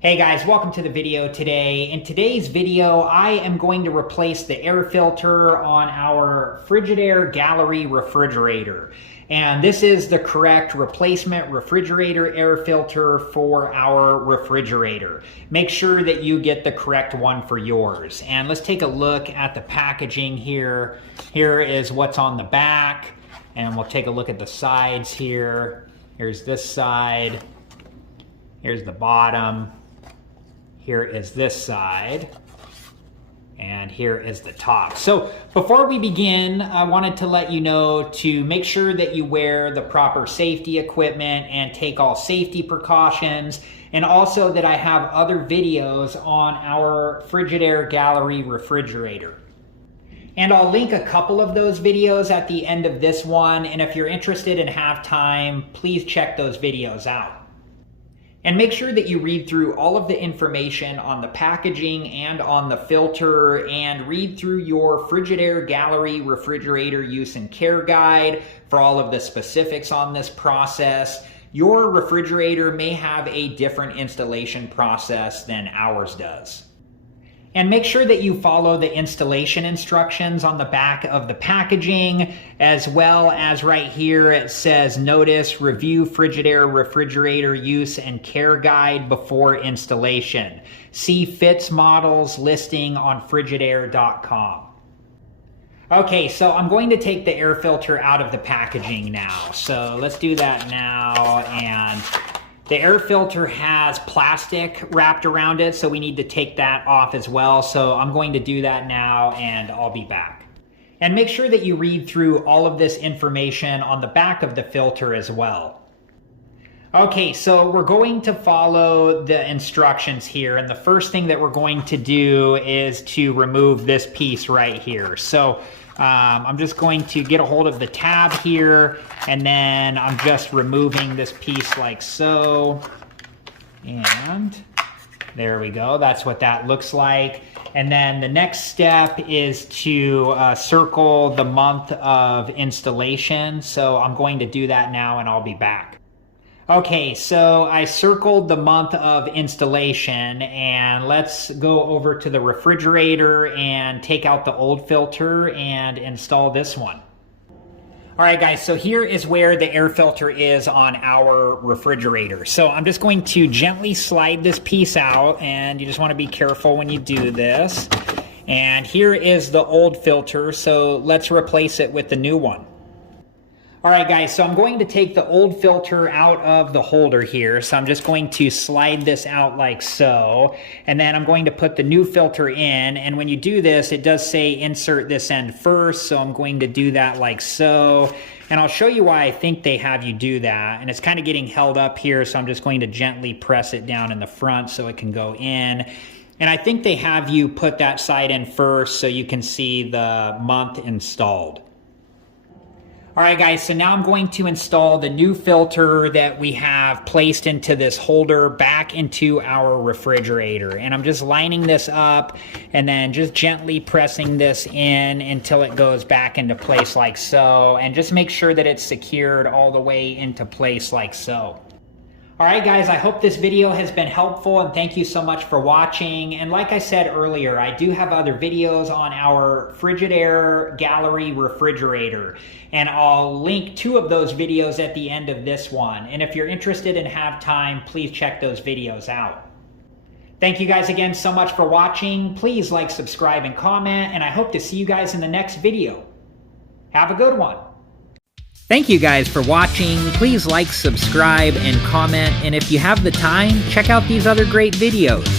Hey guys, welcome to the video today. In today's video, I am going to replace the air filter on our Frigidaire Gallery refrigerator. And this is the correct replacement refrigerator air filter for our refrigerator. Make sure that you get the correct one for yours. And let's take a look at the packaging here. Here is what's on the back. And we'll take a look at the sides here. Here's this side. Here's the bottom. Here is this side, and here is the top. So before we begin, I wanted to let you know to make sure that you wear the proper safety equipment and take all safety precautions, and also that I have other videos on our Frigidaire Gallery refrigerator. And I'll link a couple of those videos at the end of this one, and if you're interested and have time, please check those videos out. And make sure that you read through all of the information on the packaging and on the filter, and read through your Frigidaire Gallery refrigerator use and care guide for all of the specifics on this process. Your refrigerator may have a different installation process than ours does. And make sure that you follow the installation instructions on the back of the packaging, as well as right here it says notice, review Frigidaire refrigerator use and care guide before installation. See Fits Models listing on Frigidaire.com. Okay, so I'm going to take the air filter out of the packaging now. So let's do that now. And the air filter has plastic wrapped around it, so we need to take that off as well. So I'm going to do that now, and I'll be back. And make sure that you read through all of this information on the back of the filter as well. Okay, so we're going to follow the instructions here, and the first thing that we're going to do is to remove this piece right here. So I'm just going to get a hold of the tab here, and then I'm just removing this piece like so. And there we go. That's what that looks like. And then the next step is to circle the month of installation. So I'm going to do that now, and I'll be back. Okay, so I circled the month of installation, and let's go over to the refrigerator and take out the old filter and install this one. All right, guys, so here is where the air filter is on our refrigerator. So I'm just going to gently slide this piece out, and you just want to be careful when you do this. And here is the old filter, so let's replace it with the new one. All right, guys, so I'm going to take the old filter out of the holder here. So I'm just going to slide this out like so, and then I'm going to put the new filter in. And when you do this, it does say insert this end first. So I'm going to do that like so. And I'll show you why I think they have you do that. And it's kind of getting held up here, so I'm just going to gently press it down in the front so it can go in. And I think they have you put that side in first so you can see the month installed. All right, guys, so now I'm going to install the new filter that we have placed into this holder back into our refrigerator. And I'm just lining this up and then just gently pressing this in until it goes back into place like so. And just make sure that it's secured all the way into place like so. All right, guys, I hope this video has been helpful, and thank you so much for watching. And like I said earlier, I do have other videos on our Frigidaire Gallery refrigerator, and I'll link 2 of those videos at the end of this one. And if you're interested and have time, please check those videos out. Thank you guys again so much for watching. Please like, subscribe, and comment, and I hope to see you guys in the next video. Have a good one. Thank you guys for watching. Please like, subscribe, and comment. And if you have the time, check out these other great videos.